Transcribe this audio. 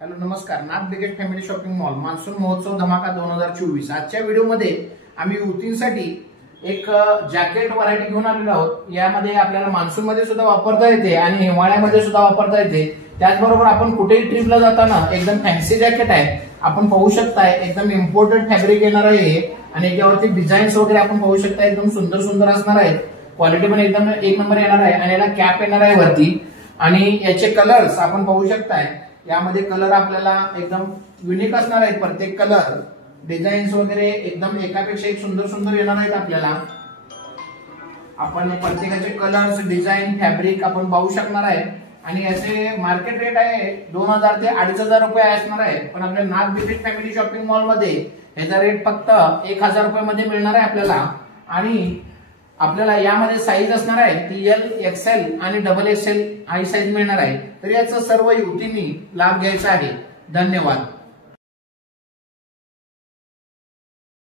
Hello नमस्कार. Nath brigade family shopping mall monsoon महोत्सव धमाका 2024. आजच्या व्हिडिओमध्ये आम्ही युवतींसाठी एक जॅकेट व्हरायटी घेऊन आलेलो आहोत. यामध्ये आपल्याला मान्सून मध्ये सुद्धा वापरता येते आणि हिवाळ्यामध्ये सुद्धा वापरता येते. त्याचबरोबर आपण कुठेही ट्रिपला जाताना एकदम फॅन्सी जॅकेट आहे. आपण पाहू शकताय एकदम इम्पोर्टेड फॅब्रिक येणार आहे आणि याच्यावरती डिझाईन्स वगैरे आपण पाहू शकता एकदम सुंदर सुंदर असणार आहेत. क्वालिटी पण एकदम एक नंबर येणार आहे आणि याला कॅप येणार आहे वरती आणि याचे कलर्स आपण पाहू शकताय. यामध्ये कलर आपल्याला एकदम युनिक असणार आहेत. प्रत्येक कलर डिझाईन्स वगैरे एकदम एकापेक्षा एक सुंदर सुंदर येणार आहेत. आपल्याला आपण प्रत्येकाचे कलर्स डिझाईन फॅब्रिक आपण पाहू शकणार आहे आणि याचे मार्केट रेट आहे 2000 ते 2500 रुपये असणार आहे. पण आपल्या नाथ ब्रिगेड फॅमिली शॉपिंग मॉल मध्ये याचा रेट फक्त 1000 रुपये मध्ये मिळणार आहे आपल्याला. आणि आपल्याला यामध्ये साईज असणार आहे ती एल एक्सएल आणि डबल एक्सएल ही साईज मिळणार आहे. तर याचा सर्व युवतींनी लाभ घ्यायचा आहे. धन्यवाद.